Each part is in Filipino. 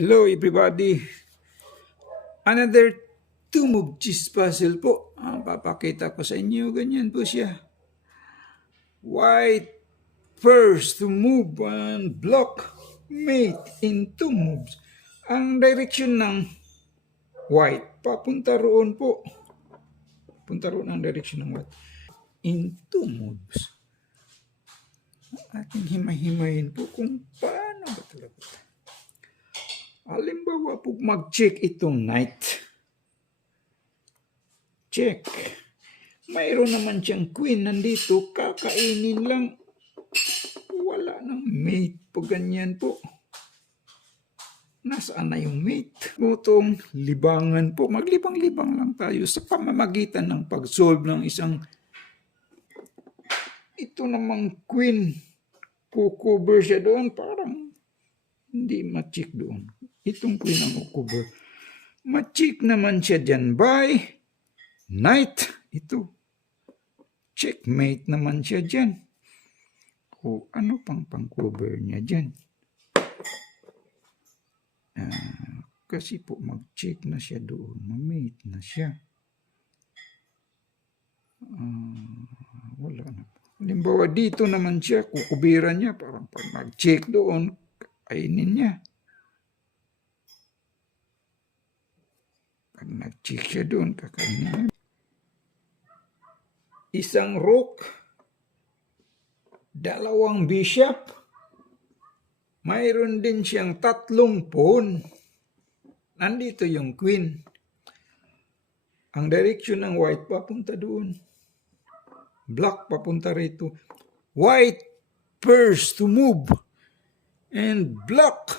Hello everybody. Another two-move cheese puzzle po. Papakita ko sa inyo. Ganyan po siya. White first to move and block mate in two moves. Ang direction ng white papunta roon po. Punta roon ang direction ng white. In two moves. Ating himay-himayin po kung paano ba talaga. Halimbawa po mag-check itong knight. Check. Mayroon naman siyang queen nandito. Kakainin lang. Wala nang mate po. Ganyan po. Nasaan na yung mate? Butong libangan po. Maglibang-libang lang tayo sa pamamagitan ng pag-solve ng isang ito namang queen. Kukover siya doon. Parang hindi ma-check doon. Itong queen ang kukover. Ma-check naman siya dyan by knight. Ito. Checkmate naman siya dyan. O ano pang pang-cover niya dyan? Kasi po mag-check na siya doon. Ma-mate na siya. Wala na po. Halimbawa dito naman siya. Kukubiran niya. Parang pag mag-check doon, kainin niya. Pag nag-check siya doon, kakainin niya. Isang rook, dalawang bishop, mayroon din siyang tatlong pawn. Nandito yung queen. Ang direction ng white papunta doon. Black papunta rito. White first to move and black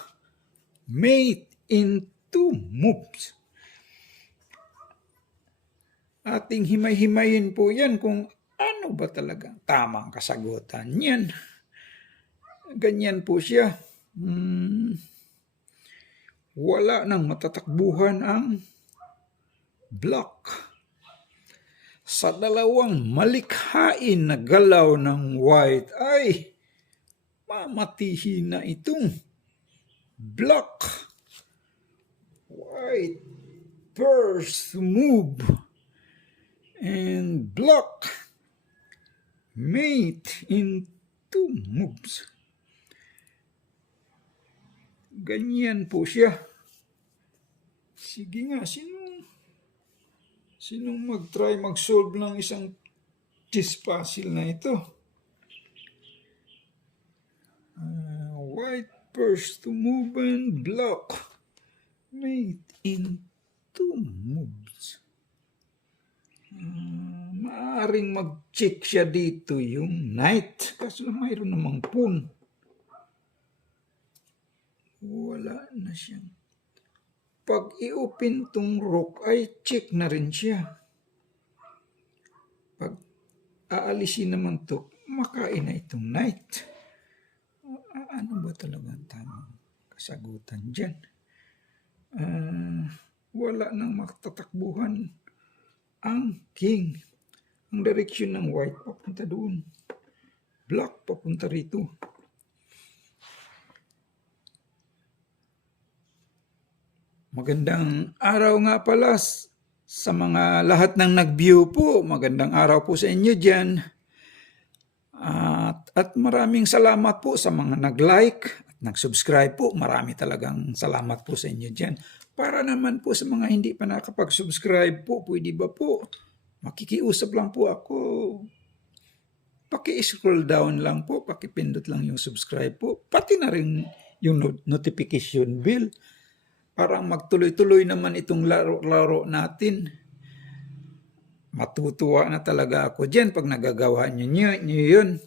mate in two moves. Ating himay-himayin po yan kung ano ba talaga tamang kasagutan yan. Ganyan po siya. Wala nang matatakbuhan ang black. Sa dalawang malikhain na galaw ng white ay mamatihin na itong black. White first move and block mate in two moves. Ganyan po siya. Sige nga, sinong mag-try mag-solve ng isang cheese puzzle na ito? White first to move and block mate in two moves. Maaring mag-check siya dito yung knight. Kaso mayroon namang pawn. Wala na siyang. Pag i-open tong rook ay check na rin siya. Pag aalisin naman to, makain na itong knight. Ano ba talaga ang tamang kasagutan dyan? Wala nang matatakbuhan ang king. Ang direction ng white papunta doon. Black papunta rito. Magandang araw nga pala sa mga lahat ng nag-view po. Magandang araw po sa inyo dyan. At maraming salamat po sa mga nag-like at nag-subscribe po. Marami talagang salamat po sa inyo dyan. Para naman po sa mga hindi pa nakapag-subscribe po, pwede ba po? Makikiusap lang po ako. Paki-scroll down lang po, pakipindot lang yung subscribe po. Pati na rin yung notification bell. Parang magtuloy-tuloy naman itong laro natin. Matutuwa na talaga ako dyan pag nagagawa nyo yun.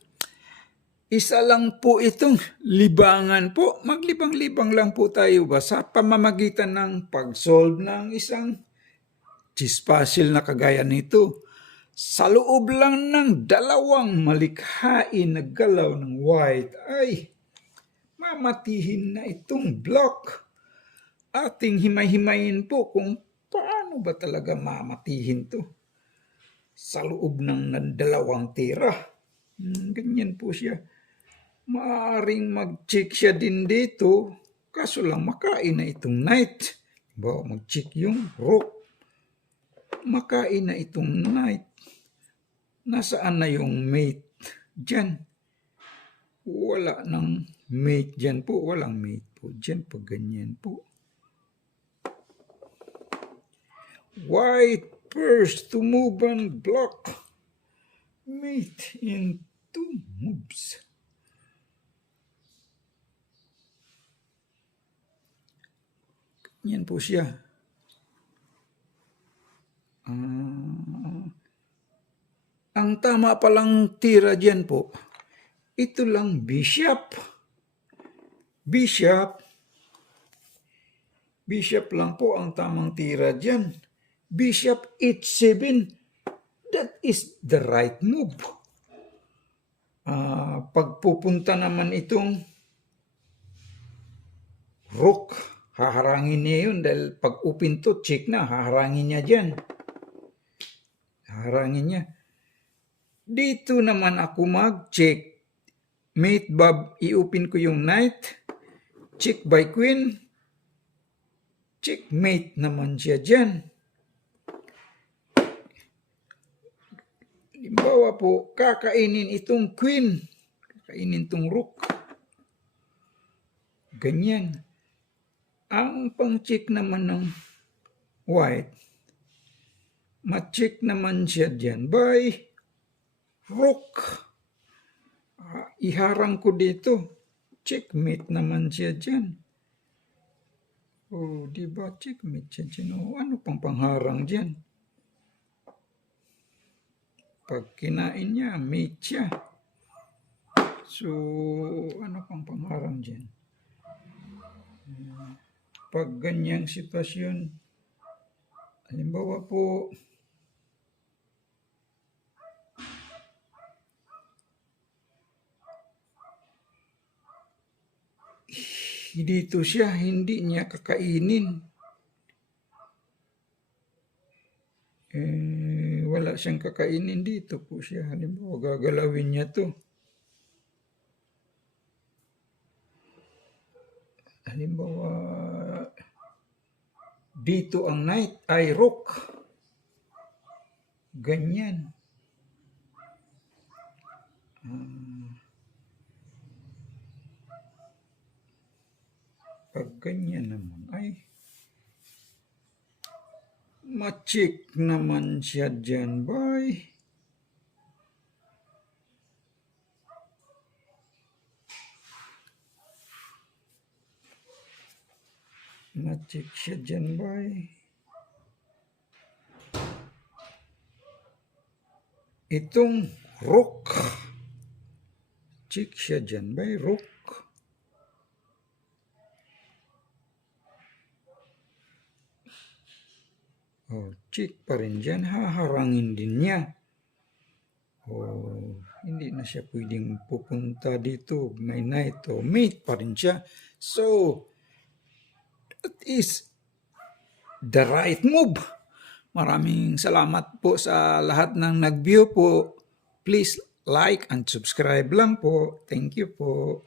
Isa lang po itong libangan po. Maglibang-libang lang po tayo ba sa pamamagitan ng pag-solve ng isang cheese puzzle na kagaya nito. Sa loob lang ng dalawang malikhain na galaw ng white ay mamatihin na itong block. Ating himay-himayin po kung paano ba talaga mamatihin to. Sa loob ng dalawang tira. Ganyan po siya. Maaring mag-check siya din dito. Kaso lang makain na itong knight. Bawa mag-check yung rook. Makain na itong knight. Nasaan na yung mate dyan? Wala nang mate dyan po. Walang mate po dyan pag ganyan po. White first to move and block. Mate in 2 moves. Yan po siya. Ang tama palang tira dyan po, ito lang bishop. Bishop lang po ang tamang tira dyan. Bishop h7. That is the right move. Pagpupunta naman itong rook, haharangin niya yun dahil pag open to, check na, haharangin niya dyan. Haharangin niya. Dito naman ako mag-check. Mate Bob, i-open ko yung knight. Check by queen. Checkmate naman siya dyan. Halimbawa po, kakainin itong queen. Kakainin itong rook. Ganyan. Ang pang-check naman ng white, ma-check naman siya dyan by rook. Iharang ko dito. Checkmate naman siya dyan. Oh, di ba? Checkmate siya dyan. Oh, ano pang pangharang dyan? Pag kinain niya, mate siya. So, ano pang pangharang dyan? Pag ganyang sitwasyon, halimbawa po, dito siya, hindi niya kakainin. Wala siyang kakainin dito po siya. Halimbawa, gagalawin niya to. Halimbawa, dito ang knight ay rook. Ganyan. Pag ganyan naman ay ma-check naman siya dyan by ma-check siya dyan by itong rook. Check siya dyan by rook. Oh, check pa rin dyan. Haharangin din niya. Oh, hindi na siya pwedeng pupunta dito. May knight o mate pa rin siya. So, that is the right move. Maraming salamat po sa lahat ng nag-view po. Please like and subscribe lang po. Thank you po.